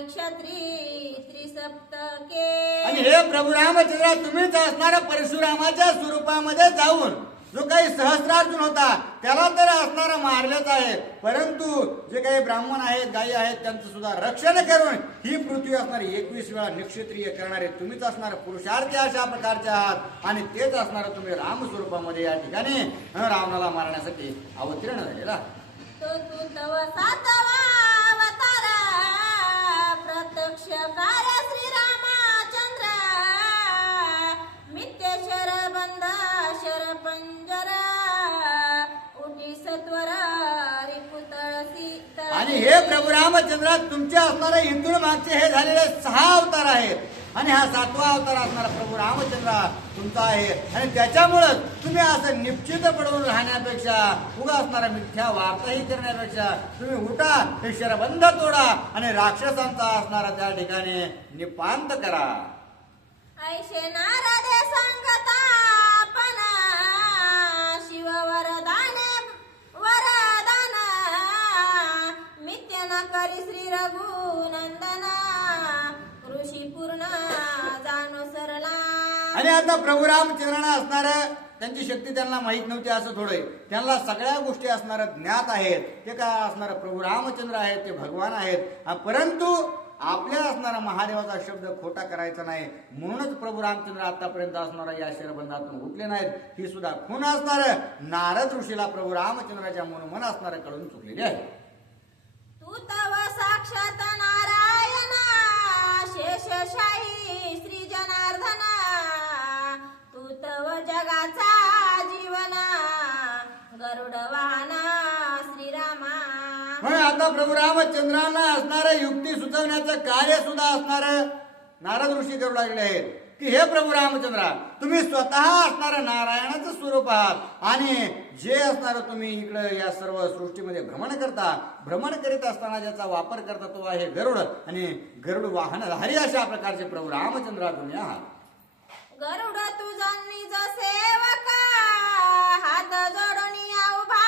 नारी क्षत्री त्रिसप्तके. आणि हे प्रभू रामचंद्र तुम्हीच असणाऱ्या परशुरामाच्या स्वरूपामध्ये जाऊन जो काही सहस्रार्जुन होता त्याला तर असणारा मारलेच आहे, परंतु जे काही ब्राह्मण आहेत गायी आहेत त्यांचं सुद्धा रक्षण करून ही पृथ्वी असणारी 21 वेळा निक्षत्रिय करणारे तुम्हीच असणारे पुरुषार्थी अशा प्रकारचे आहात. आणि तेच असणारं तुम्ही राम स्वरूपामध्ये या ठिकाणी रावणाला मारण्यासाठी अवतीर्ण झालेला. तो तू तव सातवा अवतार प्रत्यक्ष कार्य श्री रामचंद्र. मित्य शरबंध शरपंजर उठी सत्वर रिपुतळसी. आणि हे प्रभू रामचंद्र तुमचे असणारे इथून मागचे हे झालेले 6 अवतार आहेत आणि हा 7वा अवतार असणारा प्रभू रामचंद्र तुमचा आहे. आणि त्याच्यामुळं तुम्ही असं निश्चित पडून राहण्यापेक्षा उगा असणारा मिथ्या वार्ताही करण्यापेक्षा तुम्ही उठा, हे शरबंध तोडा आणि राक्षसांचा असणारा त्या ठिकाणी निपांत करा. ऐशे नारदे सांगता पण शिव वरदान वरदान. मित्य न करी श्री रघुनंदन ऋषी पूर्ण जाणो सरला. आणि आता प्रभू रामचंद्रांना असणार त्यांची शक्ती त्यांना माहित नव्हती असं थोडं, त्यांना सगळ्या गोष्टी असणार ज्ञात आहेत. ते काय असणार प्रभू रामचंद्र आहेत, ते भगवान आहेत. परंतु आपल्या असणारा महादेवाचा शब्द खोटा करायचा नाही, म्हणूनच प्रभू रामचंद्र आतापर्यंत असणारा या शरबंधातून उठले नाहीत. ही सुद्धा खून असणार नारद ऋषीला प्रभू रामचंद्राच्या मनोमन असणारे कळून चुकलेले आहे. तू तव साक्षात नारायण शेषशाही श्री जनार्दन. तू तव जगाचा जीवन गरुड वाहन श्रीरामा. म्हणून आता प्रभू रामचंद्रांना असणारे युक्ती सुचवण्याचं कार्य सुद्धा असणार नारद ऋषी करू लागले आहेत की हे प्रभू रामचंद्रा तुम्ही स्वतः असणारं नारायणाचं स्वरूप आहात आणि जे असणारं तुम्ही इकडे या सर्व सृष्टीमध्ये भ्रमण करीत असताना ज्याचा वापर करता तो आहे गरुड. आणि गरुड वाहनधारी अशा प्रकारचे प्रभू रामचंद्रा तुम्ही आहात. गरुड तुझा निज सेवक हात जोडून उभा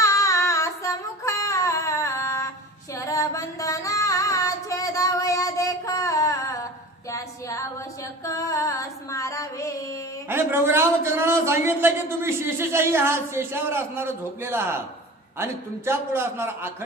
समुख. शरबंधना छेदावया देख त्याशी आवश्यक स्मारावे. आणि प्रभू रामचंद्रानं सांगितलं की तुम्ही शेषशाही आहात, शेषावर असणार झोपलेला आहात आणि तुमच्या पुढे असणार अखंड